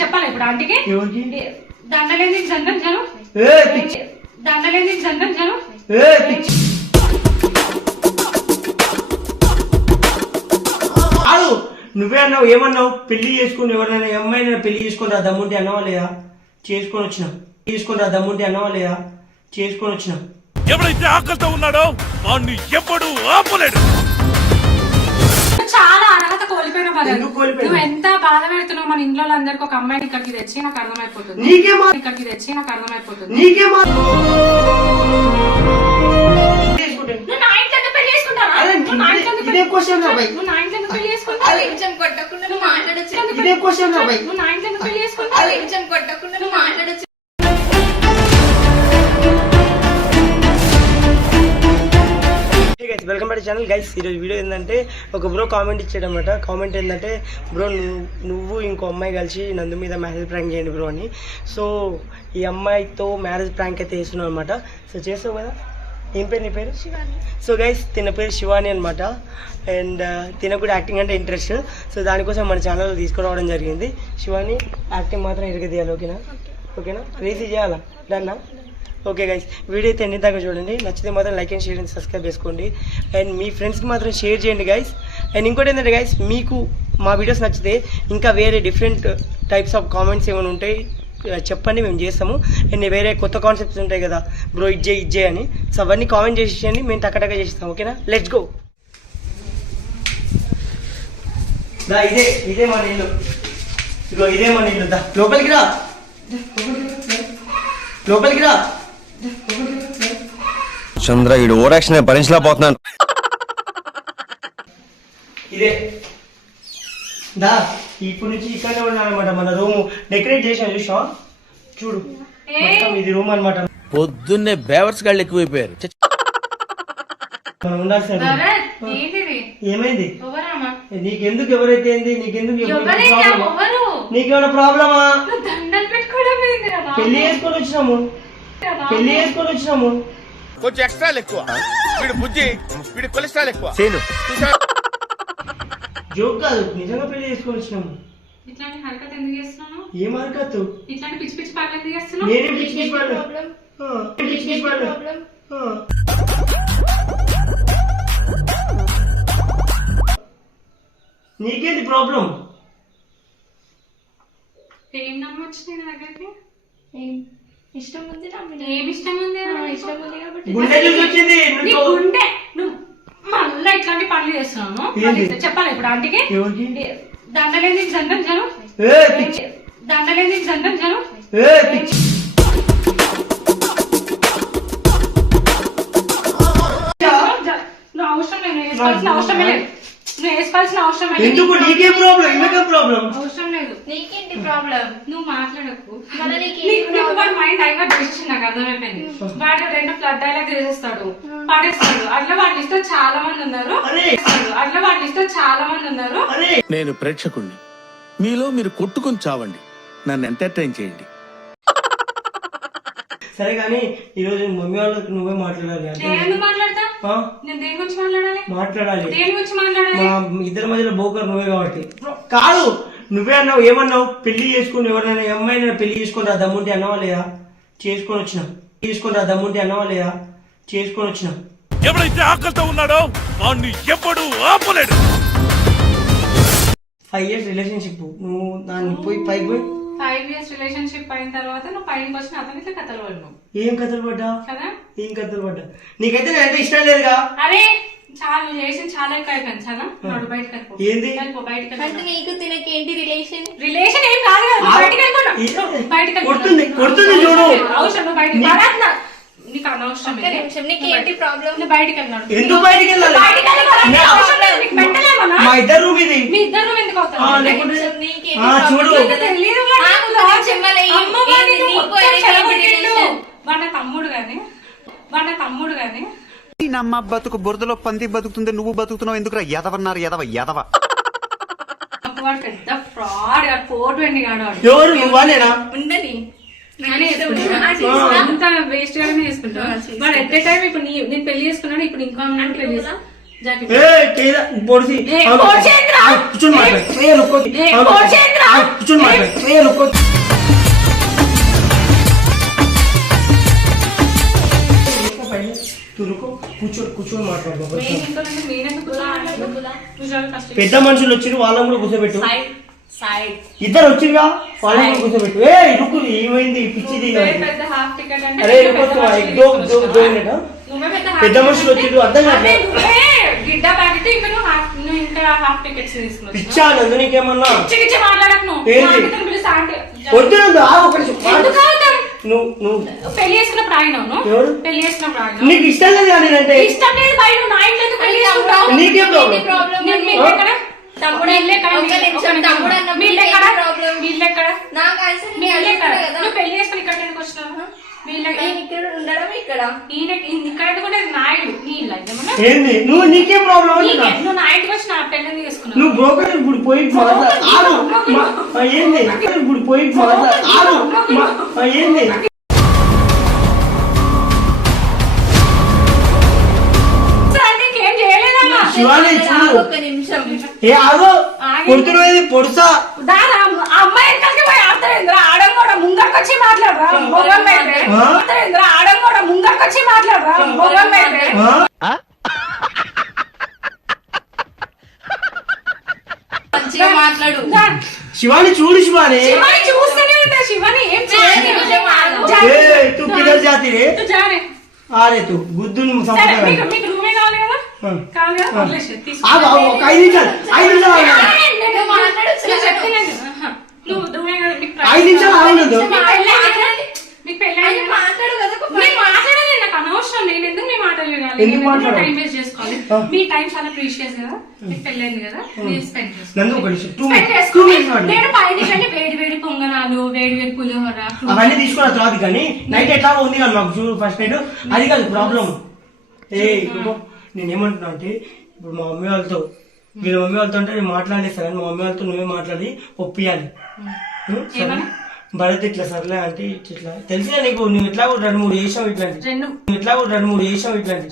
చెప్పాలి ఇప్పుడు ఆంటీకి దండలేని జనం జనం దండలేని జనం జనం నువ్వే అన్నావు, ఏమన్నావు? పెళ్లి చేసుకుని ఎవరైనా అమ్మాయినా పెళ్లి చేసుకుని రా దమ్ముంటే అన్నావా లేదా? చేసుకొని వచ్చిన. తీసుకుని రా దమ్ముంటే అన్నావా లేదా? చేసుకొని వచ్చిన. ఎవరైతే ఆకలితో ఉన్నాడో వాడిని ఎప్పుడు ఆపలేడు. చాలా అర్హత కోల్పోయిన నువ్వు ఎంత బాధ పెడుతున్నావు మన ఇంట్లో అందరికి. ఒక అమ్మాయిని ఇక్కడికి తెచ్చి నాకు అర్థమైపోతుంది. ఇక్కడికి తెచ్చి నాకు అర్థమైపోతుంది. Welcome to channel guys. ఈరోజు వీడియో ఏంటంటే ఒక బ్రో కామెంట్ ఇచ్చాడనమాట. కామెంట్ ఏంటంటే, బ్రో నువ్వు ఇంకో అమ్మాయి కలిసి నందు మీద మ్యారేజ్ ప్రాంక్ చేయండి బ్రో అని. సో ఈ అమ్మాయితో మ్యారేజ్ ప్రాంక్ అయితే వేస్తున్నావు అనమాట. సో చేసావు కదా. ఏం పేరు నీ పేరు? శివాని. సో గైస్ తిన పేరు శివాని అనమాట. అండ్ తిన కూడా యాక్టింగ్ అంటే ఇంట్రెస్ట్. సో దానికోసం మన ఛానల్లో తీసుకురావడం జరిగింది. శివాని యాక్టింగ్ మాత్రం ఎరగదీయాలి. ఓకేనా? ఓకేనా? రీసీ చేయాలా? డన్నా? ఓకే గైస్, వీడియో అయితే ఎన్ని దాకా చూడండి. నచ్చితే మాత్రం like and share and subscribe చేసుకోండి. అండ్ మీ ఫ్రెండ్స్కి మాత్రం షేర్ చేయండి గైస్. అండ్ ఇంకోటి ఏంటంటే గైస్, మీకు మా వీడియోస్ నచ్చితే ఇంకా వేరే డిఫరెంట్ టైప్స్ ఆఫ్ కామెంట్స్ ఏమైనా ఉంటాయి చెప్పండి, మేము చేస్తాము. అండ్ వేరే కొత్త కాన్సెప్ట్స్ ఉంటాయి కదా బ్రో, ఇజ్జే అని. సో అవన్నీ కామెంట్ చేసేయండి, మేము టక్కటక్క చేస్తాం. ఓకేనా? Let's go. ఇదే మన ఇల్లు. ఇదిగో ఇదే మన ఇల్లు. లోపలికి రా, లోపలికి రా. చంద్ర ఈ ఓవర్ యాక్షన్ భరించలేకపోతున్నాను. ఇదే దా ఇప్పుడు నుంచి ఇక్కడనే ఉన్నానమాట. మన రూమ్ డెకరేట్ చేసాం, చూసా? చూడు, ఇది రూమ్ అనమాట. పొద్దున్నే బేవర్స్ గాళ్ళు ఎక్కువైపోయారు. మనం ఉండాల్సిన ఏమైంది? నీకెందుకు? ఎవరైతే ఏంది? నీకెందుకు? నీకేమైనా ప్రాబ్లమా? పెళ్లి చేసుకొని వచ్చినాము, పెళ్లి చేసుకొని వచ్చినాము. కొంచెం ఎక్స్ట్రా ఎక్కువ, వీడు బుజ్జి, వీడి కొలెస్ట్రాల్ ఎక్కువ. జోక్ కాదు, నిజంగా పెళ్లి చేసుకొని వచ్చినాము. ఇట్లాంటి హరకత్ ఎందుకు చేస్తున్నాను? ఏం హరకత్? ఇట్లాంటి పిచ్చి పిచ్చి పనులు ఎందుకు చేస్తున్నావు? నేనేం పిచ్చి పిచ్చి పనులు? నీకేంది ప్రాబ్లం? ఏం నమ్మొచ్చు నీ దగ్గరికి? ఇష్టం ఉంది. ఏమి ఇష్టం ఉంది? ఇష్టం ఉంది కాబట్టి గుండె వచ్చింది. గుండె నువ్వు మళ్ళీ ఇట్లాంటి పనులు చేస్తున్నాను. చెప్పాలి ఇప్పుడు ఆంటీకి దండలేని జనం జనం దండలేని జనం జనం. నువ్వు అవసరం లేదు, వేసుకోవాల్సిన అవసరమే లేదు. నువ్వు వేసుకోవాల్సిన అవసరం లేదు. ఎందుకు? నీకేం ప్రాబ్లం? ఇవకేం ప్రాబ్లం? అవసరం లేదు. నీకేంటి ప్రాబ్లం? నువ్వు మాట్లాడకు. వాడు మైండ్ డైవర్ట్ చేసి నాకు అర్థమైపోయింది. వాడు రెండు ఫ్లడ్ డైలాగ్ చేసేస్తాడు, పాడేస్తాడు. అట్లా వాళ్ళ ఇష్టం చాలా మంది ఉన్నారు. అట్లా వాళ్ళ ఇష్టం చాలా మంది ఉన్నారు. నేను ప్రేక్షకుణ్ణి, మీలో మీరు కొట్టుకుని చావండి, నన్ను ఎంటర్టైన్ చేయండి. సరే కానీ ఈరోజు మమ్మీ వాళ్ళకి నువ్వే మాట్లాడాలి. మాట్లాడతా? నేను దేని గురించి మాట్లాడాలి? దేని గురించి మాట్లాడాలి? మా ఇద్దరి మధ్యలో బోకర్ నువ్వే కాబట్టి. కాదు, నువ్వే అన్నావు, ఏమన్నావు? పెళ్లి చేసుకుని ఎవరైనా అమ్మాయినా పెళ్లి చేసుకుని రా దమ్ముంటే అన్నావా లేదా? చేసుకొని వచ్చిన. తీసుకుని రా దమ్ముంటే అన్నావా లేదా? చేసుకొని వచ్చిన. ఎవరైతే ఆకలితో ఉన్నాడో వాడిని ఎప్పుడు ఆపలేడు. 5 years రిలేషన్షిప్. నువ్వు దాన్ని పోయి పైకి పోయి 5 years రిలేషన్షిప్ అయిన తర్వాత నువ్వు పైకి వచ్చిన అతని ఇట్లా కథలు పడినావు. ఏం కథలు పడ్డా కదా? ఏం కథలు పడ్డా? నీకైతే నేనైతే ఇష్టం లేదుగా. అరే చాలా చేసి చాలా ఎక్కువ అయిపోయింది. చాలా నాడు బయటకు వెళ్ళిపో. ఏంది అంటే నీకు తినకి ఏంటి రిలేషన్? రిలేషన్ ఏం కాదు కదా. బయటకు వెళ్ళిపోయినా కొడుతుంది చూడు. అవసరం నువ్వు బయటకు నీకు అనవసరం. నీకు ఏంటి ప్రాబ్లం? నువ్వు బయటకు వెళ్ళినాడు. ఎందుకు బయటకు వెళ్ళాలి? మా ఇద్దరు రూమ్ ఇది. మీ ఇద్దరు రూమ్ ఎందుకు అవుతారు? చూడు, వాడ తమ్ముడు గాని నమ్మ బతుకు బురదలో పంది బతుకుతుంది, నువ్వు బతుకుతున్నావు ఎందుకురా? ఎదవన్నారు ఎదవ. వాడు పెద్ద ఫ్రాడ్. ఫోటో అండి కాడు. ఎవరు? నువ్వానేనా? ఉండని అంత వేస్ట్ గానే చేసుకుంటా. వాడు ఎట్ ఏ టైం ఇప్పుడు నేను పెళ్లి చేసుకున్నాడు, ఇప్పుడు ఇంకో పెళ్లి జాకెట్ పొడిసి కూర్చొని మాట్లాడు కూర్చొని మాట్లాడు కూర్చొని మాట్లాడు. పెద్ద మనుషులు వచ్చి వాళ్ళని కూడా కూర్చోబెట్టు. ఇద్దరు వచ్చిందిగా వాళ్ళని కూడా కూర్చోబెట్టు. రుక్కు ఏమైంది పిచ్చిది. అరే పెద్ద మనుషులు వచ్చిండు అర్థం కాదు. పిచ్చా నందు నీకేమన్నా వద్దు నువ్వు పెళ్లి చేసుకున్నప్పుడు ఆయన పెళ్లి చేసుకున్నప్పుడు ఆయన నీకు ఇష్టం లేదు కానీ అంటే ఇష్టం లేదు బయట నా ఇంట్లో ఎందుకు పెళ్లి చేసుకుంటావు? నీకేం ప్రాబ్లం పెళ్లి చేసుకుని ఇక్కడ ఎందుకు వచ్చినావు? ఇక్కడ ఉండడం ఇక్కడ నాయుడు నీ ఇల్లు ఏంది నువ్వు నీకేం ప్రాబ్లం నువ్వు నా ఇంటికి వచ్చి నా పెళ్లి చేసుకున్నావు. నువ్వు బ్రోకర్ ఇప్పుడు పోయి ఏంది ఇప్పుడు పోయి ఏంది శివాని చూడు ఒక్క నిమిషం ఏ ఆగో కొడుతున్నది పొడుసా అమ్మాయి ఆడం కూడా ముందరకొచ్చి మాట్లాడరా ఆడం కూడా ముందరకొచ్చి మాట్లాడరా మంచిగా మాట్లాడు. శివాని చూడు శివాని చూస్తూనే ఉంటా శివాని ఏం తూ కిదర్ జాతి రే అరే తూ బుద్ధుని మీకు రూమే కావాలి కదా కావాలి కదా వదిలేసి తీసుకో. ఒక 5 నిమిషాలు నువ్వు రూమే కదా 5 నిమిషాలు ఆగలేదు. మీకు పెళ్ళి మాట్లాడు కదా మాట్లాడలేదు నాకు అనవసరం. నేను ఎందుకు మీ మాటలు వినాలి? ఎందుకు మాట్లాడాలి? టైం వేస్ట్ చేసుకోవాలి. మీ టైం చాలా ప్రీషియస్ కదా. మీకు పెళ్ళైంది కదా మీరు స్పెండ్ నన్ను ఒక నేను బయటికి వెళ్ళి వేడి వేడి పొంగనాలు వేడి వేడి పులిహోర అవన్నీ తీసుకున్న తర్వాత కానీ నైట్ ఎట్లా ఉంది కానీ మాకు చూడు ఫస్ట్ నైట్ అది కాదు ప్రాబ్లం. నేనేమంటున్నా అంటే ఇప్పుడు మా మమ్మీ వాళ్ళతో వీళ్ళ మమ్మీ వాళ్ళతో అంటే నేను మాట్లాడేస్తా కానీ మా మమ్మీ వాళ్ళతో నువ్వే మాట్లాడి ఒప్పియాలి. సరే భరత్ ఇట్లా సర్లే అంటే ఇట్లా తెలిసినా నీకు నువ్వు ఎట్లా 2-3 చేసావు ఇట్లాంటి ఎట్లా 2-3 చేసావు ఇట్లాంటి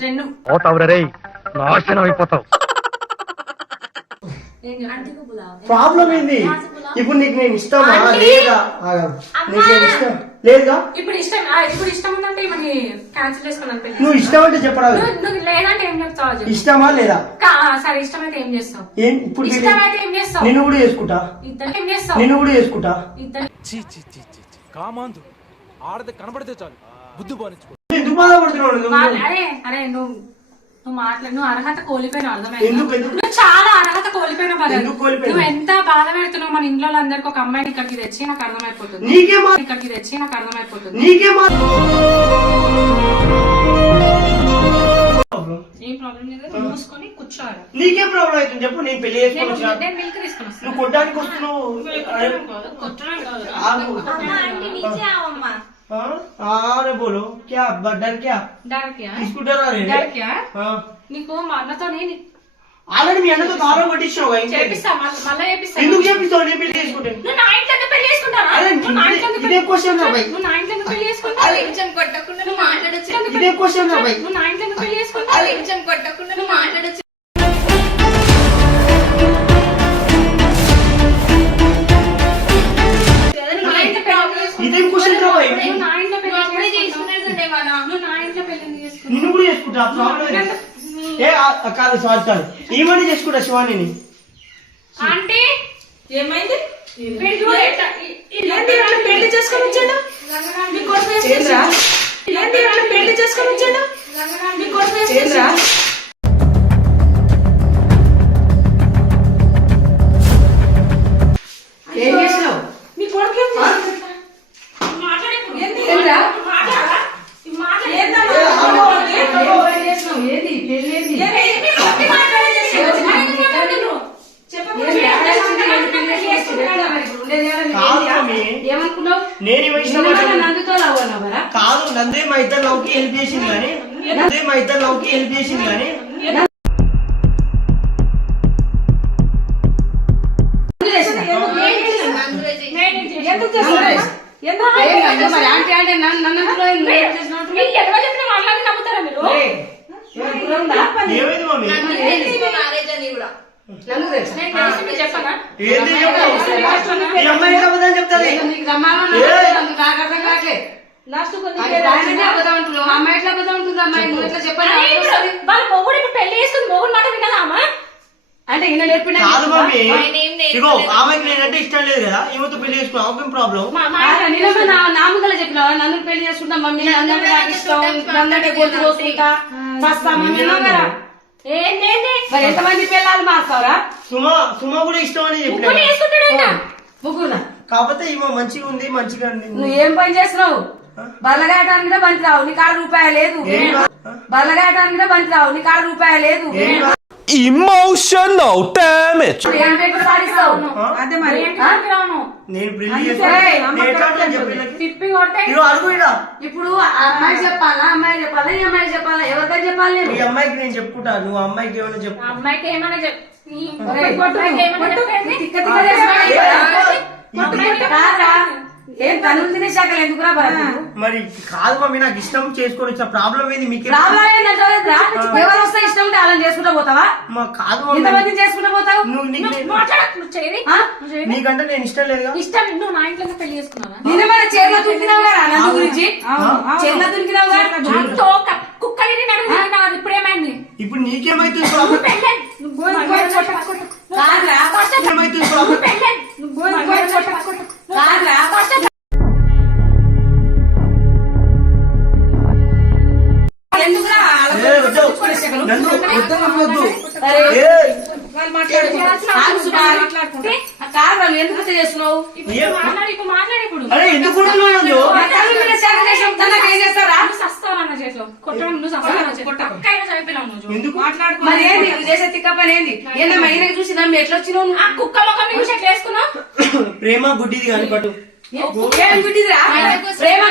ప్రాబ్లం ఏంది ఇప్పుడు నీకు నేను ఇష్టమా లేదా నీకు నేను ఇష్టం లేదా ఇప్పుడు ఇష్టం ఉందంటే ఇవన్నీ క్యాన్సిల్ చేసుకున్నాను పెళ్లి. నువ్వు ఇష్టం అంటే చెప్పరాదు. నువ్వు లేదంటే ఏం చెప్తావు? ఇష్టమా లేదా సరే ఇష్టమైతే ఏం చేస్తావు? ఇప్పుడు ఇష్టమైతే ఏం చేస్తావు? నిన్ను కూడా చేసుకుంటా. ఇద్దరు ఏం చేస్తావు? నిన్ను కూడా చేసుకుంటా. ఇద్దరు కామాంధు ఆడది కనబడితే చాలు బుద్ధి బానించుకో. ఎందుకు బాధపడుతున్నావు? అరే నువ్వు నువ్వు అర్హత కోల్పోయినావు అర్థమైంది. నువ్వు చాలా అర్హత కోల్పోయినావు కదా. నువ్వు ఎంత బాధ పెడుతున్నావు మన ఇంట్లో అందరికి. ఒక అమ్మాయిని ఇక్కడికి తెచ్చి నాకు అర్థమైపోతుంది. ఇక్కడికి తెచ్చి నాకు అర్థమైపోతుంది. ఏం ప్రాబ్లం లేదు. మూసుకొని కూర్చోవాలి. నీకేం ప్రాబ్లం అవుతుంది చెప్పు. నేను పెళ్లి చేసుకొని నేను మిల్క్ తీసుకుని వస్తాను. నువ్వు కొట్టడానికి వస్తున్నావు. अरे बोलो क्या डर क्या स्कूटर నీకు మా అన్నతో ఆల్రెడీ మీ అన్నతో దారం పట్టించావు చేపిస్తా మళ్ళీ చేపిస్తా. ఎందుకు చేపిస్తావు? నేను పెళ్లి చేసుకుంటాను. నువ్వు నా ఇంట్లో పెళ్లి చేసుకుంటావా? ఇదే క్వశ్చన్ రా భయ్. నువ్వు నా ఇంట్లో పెళ్లి చేసుకుంటావా? నిమిషం కొట్టకుండా నువ్వు మాట్లాడచ్చు. ఇదే క్వశ్చన్ రా భయ్. నువ్వు నా ఇంట్లో పెళ్లి చేసుకుంటావా? నిమిషం కొట్టకుండా నువ్వు మాట్లాడచ్చు. ఇదేం క్వశ్చన్ రా భయ్. నువ్వు నా ఇంట్లో పెళ్లి చేసుకునేది మనం. నువ్వు నా ఇంట్లో పెళ్లి చేసుకుంటావు. నిన్ను కూడా చేసుకుంటా. ప్రాబ్లం కాదు సారీ కాదు ఏమని చేసుకుంటా శివాని. ఆంటీ ఏమైంది? పెళ్లి చేసుకొని వచ్చాడు పెళ్లి చేసుకొని వచ్చాడు ఏం చేసినావు? నీ కొడుకు కాదు నందే మా ఇద్దరు లవ్కి హెల్ప్ చేసింది కానీ ఏమైంది మమ్మీ మ్యారేజ్ అని కూడా నేను తెలిసింది చెప్పనా ఏంటి చెప్పు ఈ అమ్మాయి ఎట్లా అబద్ధం చెప్తాది వాళ్ళ మొగుడు ఇప్పుడు పెళ్లి చేసుకుని మొగుడు మాట వినదా అమ్మా అంటే ఈయన నేర్పిన కాదు మమ్మీ ఆయన ఏం నేర్పలేదు. ఇగో ఆమెకి నేనంటే ఇష్టం లేదు కదా ఈమెతో పెళ్లి చేసుకున్నా ఆమె ప్రాబ్లం నామకలు చెప్పిన నన్ను పెళ్లి చేసుకుంటాం మమ్మీ అందరూ నాకు ఇష్టం అందరికీ గొంతు కోసుకుంటా వస్తా మమ్మీ కదా ఏంటి మరి ఎంతమంది పిల్లలు మారుతావురా సుమ కూడా ఇష్టం అని చెప్పిన ముగ్గురు వేసుకుంటాడంట ముగ్గురునా కాకపోతే ఈమె మంచిగా ఉంది మంచిగా ఉంది నువ్వు ఏం పని చేస్తున్నావు బర్లగాయటానికి కూడా బంతి రావు నీ కాడ రూపాయి లేదు బర్లగాయటానికి కూడా బంతి రావు నీ కాడ రూపాయి లేదు Emotional damage. ఏం పేపర్ సాధిస్తావు అదే మరి రాను నేను పెళ్లి చేసుకున్నా తిప్పి కొడితే ఇగో అడుగు ఇడా ఇప్పుడు ఆ అమ్మాయి చెప్పాలా అమ్మాయి చెప్పాలా ఈ అమ్మాయి చెప్పాలా ఎవరికైనా చెప్పాలి నేను ఈ అమ్మాయికి నేను చెప్పుకుంటా నువ్వు అమ్మాయికి ఏమైనా చెప్పు అమ్మాయికి ఏమైనా ఒరేయ్, తిక్క తిక్క చేసి కాదురా, ఏం తనులు తినే శాఖలు ఎందుకురా భరత్ మరి కాదు మమ్మీ నాకు ఇష్టం చేసుకొని వచ్చిన ప్రాబ్లం ఏంది మీకు రాబోయే ఎవరు వస్తే ఇష్టం ఉంటే అలా చేసుకుంటా పోతావా కాదు మమ్మీ ఇంతమంది చేసుకుంటా పోతావు నువ్వు ఆ? నీకంటే నేను ఇష్టం లేదుగా ఇష్టం నువ్వు నా ఇంట్లో పెళ్లి చేసుకున్నావా నిన్న మన చీరలో తురికినావు కదా నందు గురించి చీరలో తురికినావు కదా కుక్కని అడుగుతున్నారు ఇప్పుడు ఏమైంది ఇప్పుడు నీకేమైతుంది ప్రాబ్లం కాదురా ఏమైతుంది ప్రాబ్లం కాదురా ఎందుకురా ఏ, వద్దు. నన్ను వద్దు, నన్ను వద్దు. ఏ, కాదురా నువ్వు ఎందుకు ఇట్లా చేస్తున్నావు మాట్లాడి ఇప్పుడు అరే ఎందుకు కొడుతున్నావు నన్ను? తనులు తినే శాఖ చేసినావు తనకు ఏం చేస్తారా సస్తావన్న చేతిలో కొట్టడం నువ్వు సస్తావన్న చేతిలో పక్కైనా చదివినావు నువ్వు ఎందుకు మరి ఏంది నువ్వు చేసే తిక్క పని ఏంది ఏందమ్మా ఈయనకి చూసి నమ్మి ఎట్లా వచ్చినావు నువ్వు? ఆ కుక్క మొక్కని చూసి ఎట్లా వేసుకున్నావు ప్రేమ గుడ్డిది కానీ పట్టు ఏం గుడ్డిదిరా ప్రేమ